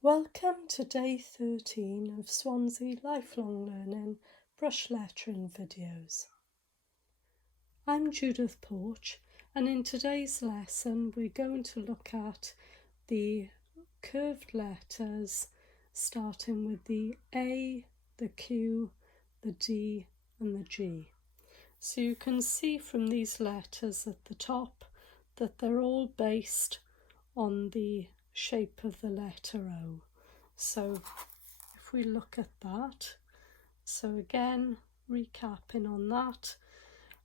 Welcome to day 13 of Swansea Lifelong Learning brush lettering videos. I'm Judith Porch, and in today's lesson we're going to look at the curved letters starting with the A, the Q, the D and the G. So you can see from these letters at the top that they're all based on the shape of the letter O. So if we look at that, so again, recapping on that,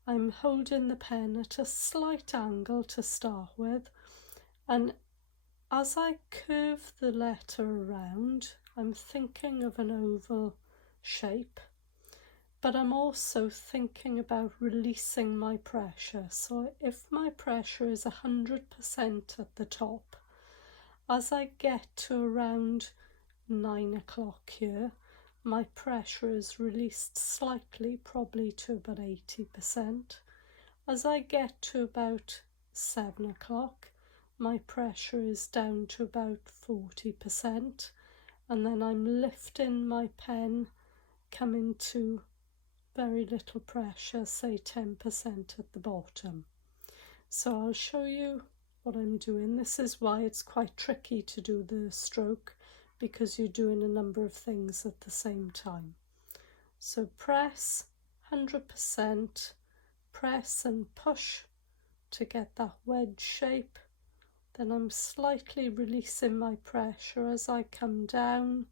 I'm holding the pen at a slight angle to start with, and as I curve the letter around, I'm thinking of an oval shape, but I'm also thinking about releasing my pressure. So if my pressure is 100% at the top, as I get to around 9 o'clock here, my pressure is released slightly, probably to about 80%. As I get to about 7 o'clock, my pressure is down to about 40%, and then I'm lifting my pen, coming to very little pressure, say 10% at the bottom. So I'll show you what I'm doing. This is why it's quite tricky to do the stroke, because you're doing a number of things at the same time. So press 100%, press and push to get that wedge shape. Then I'm slightly releasing my pressure as I come down.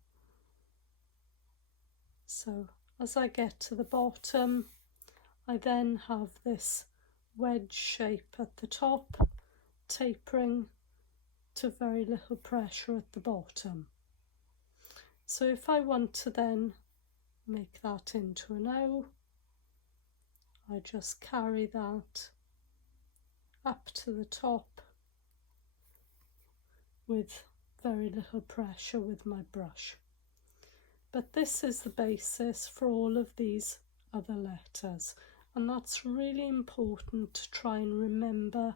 So as I get to the bottom, I then have this wedge shape at the top, tapering to very little pressure at the bottom. So if I want to then make that into an O, I just carry that up to the top with very little pressure with my brush. But this is the basis for all of these other letters, and that's really important to try and remember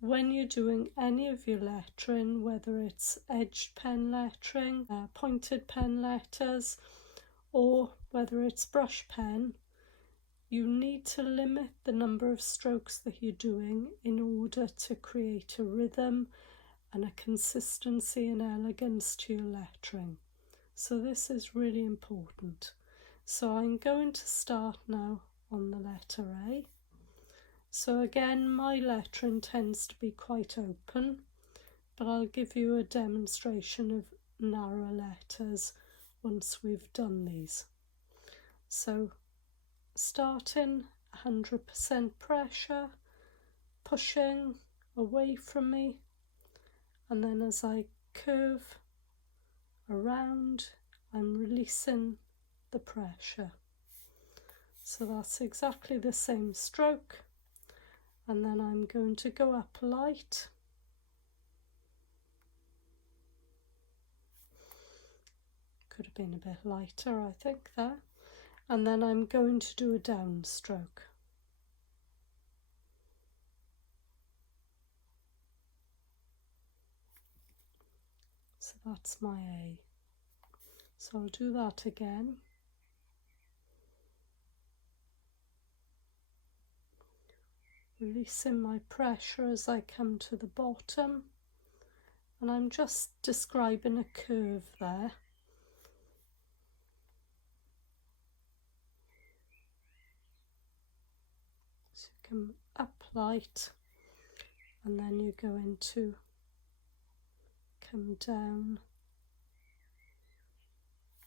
when you're doing any of your lettering, whether it's edged pen lettering, pointed pen letters, or whether it's brush pen. You need to limit the number of strokes that you're doing in order to create a rhythm and a consistency and elegance to your lettering. So this is really important. So I'm going to start now on the letter A. So again, my lettering tends to be quite open, but I'll give you a demonstration of narrow letters once we've done these. So starting 100% pressure, pushing away from me, and then as I curve around, I'm releasing the pressure. So that's exactly the same stroke, and then I'm going to go up light, could have been a bit lighter I think there, and then I'm going to do a down stroke. So that's my A. So I'll do that again. Releasing my pressure as I come to the bottom, and I'm just describing a curve there. So you come up light, and then you're going to come down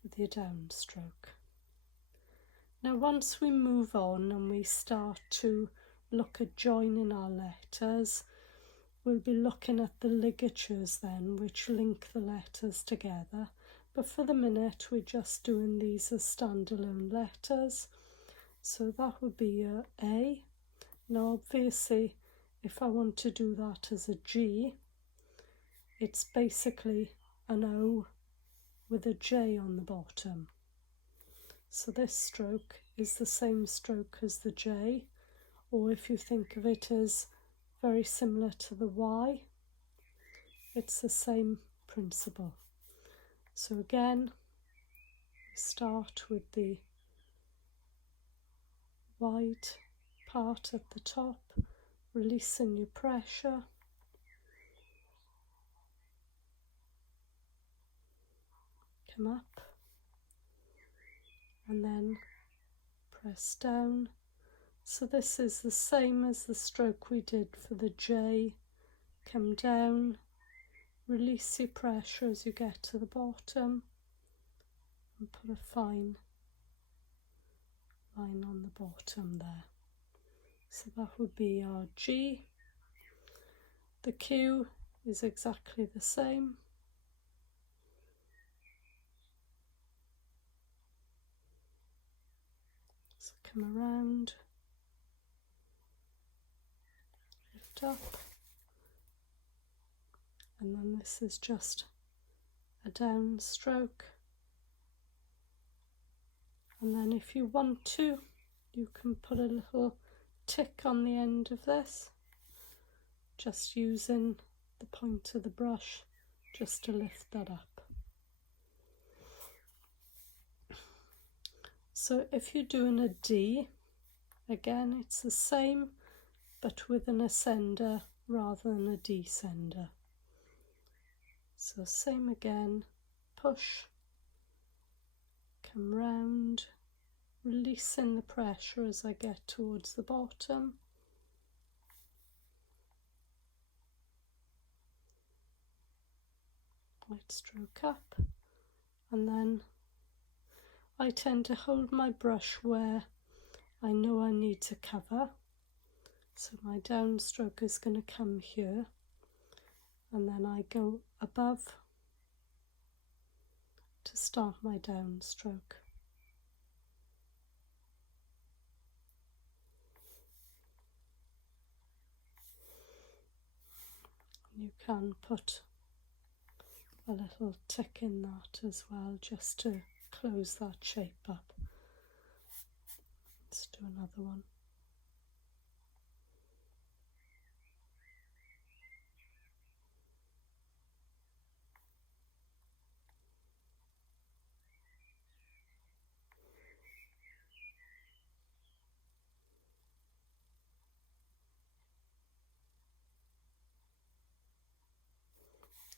with your down stroke. Now once we move on and we start to look at joining our letters, we'll be looking at the ligatures then, which link the letters together. But for the minute, we're just doing these as standalone letters. So that would be your A. Now obviously, if I want to do that as a G, it's basically an O with a J on the bottom. So this stroke is the same stroke as the J, or if you think of it as very similar to the Y, it's the same principle. So again, we start with the wide part at the top, releasing your pressure. Come up and then press down. So this is the same as the stroke we did for the J. Come down, release your pressure as you get to the bottom and put a fine line on the bottom there. So that would be our G. The Q is exactly the same. So come around, lift up, and then this is just a down stroke. And then if you want to, you can put a little tick on the end of this, just using the point of the brush just to lift that up. So if you're doing a D, again it's the same, but with an ascender rather than a descender. So same again, push, come round, releasing the pressure as I get towards the bottom. White stroke up, and then I tend to hold my brush where I know I need to cover. So my downstroke is going to come here, and then I go above to start my downstroke. You can put a little tick in that as well, just to close that shape up. Let's do another one.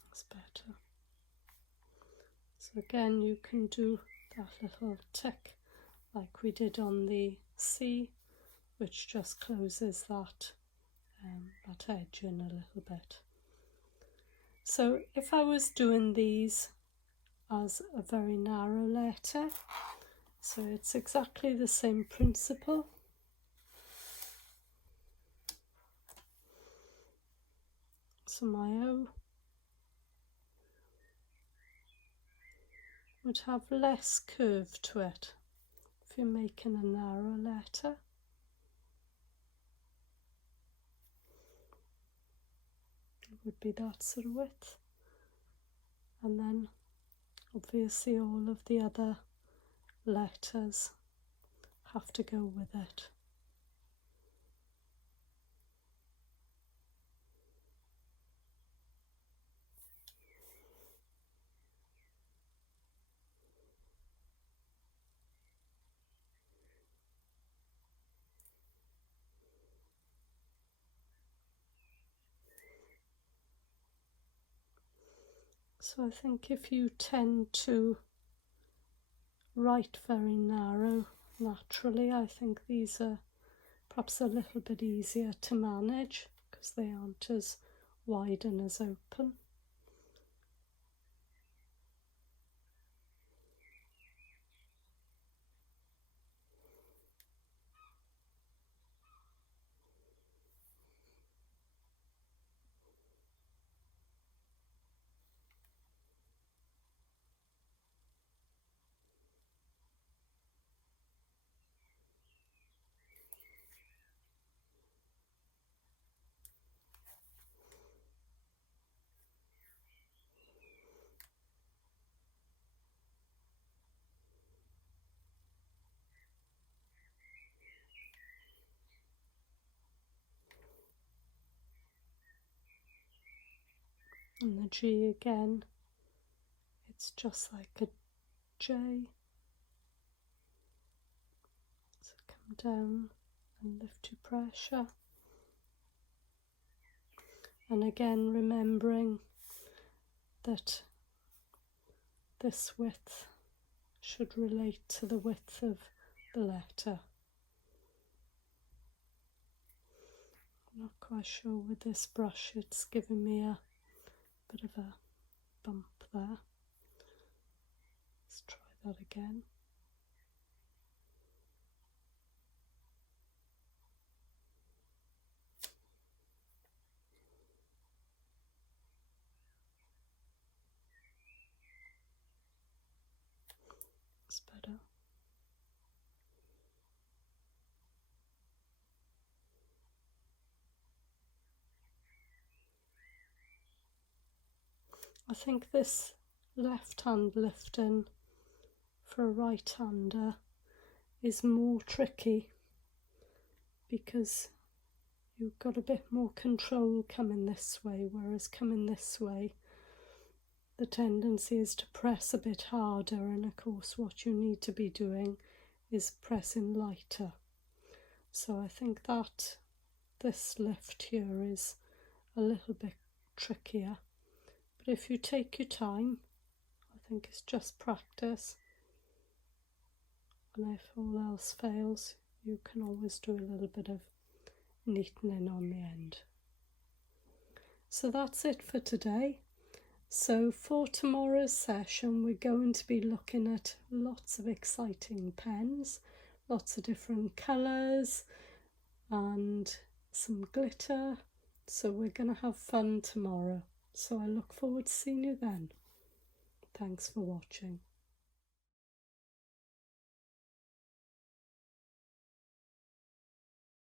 That's better. So again, you can do that little tick like we did on the C, which just closes that edge in a little bit. So if I was doing these as a very narrow letter, so it's exactly the same principle. So my O would have less curve to it if you're making a narrow letter. It would be that sort of width. And then obviously all of the other letters have to go with it. So I think if you tend to write very narrow naturally, I think these are perhaps a little bit easier to manage because they aren't as wide and as open. And the G again, It's just like a J. So come down and lift your pressure. And again, remembering that this width should relate to the width of the letter. I'm not quite sure with this brush, it's giving me a bit of a bump there. Let's try that again. It's better. I think this left hand lifting for a right hander is more tricky because you've got a bit more control coming this way, whereas coming this way the tendency is to press a bit harder, and of course what you need to be doing is pressing lighter. So I think that this lift here is a little bit trickier, but if you take your time, I think it's just practice, and if all else fails you can always do a little bit of neatening on the end. So that's it for today. So for tomorrow's session we're going to be looking at lots of exciting pens, lots of different colours and some glitter. So we're going to have fun tomorrow. So I look forward to seeing you then. Thanks for watching.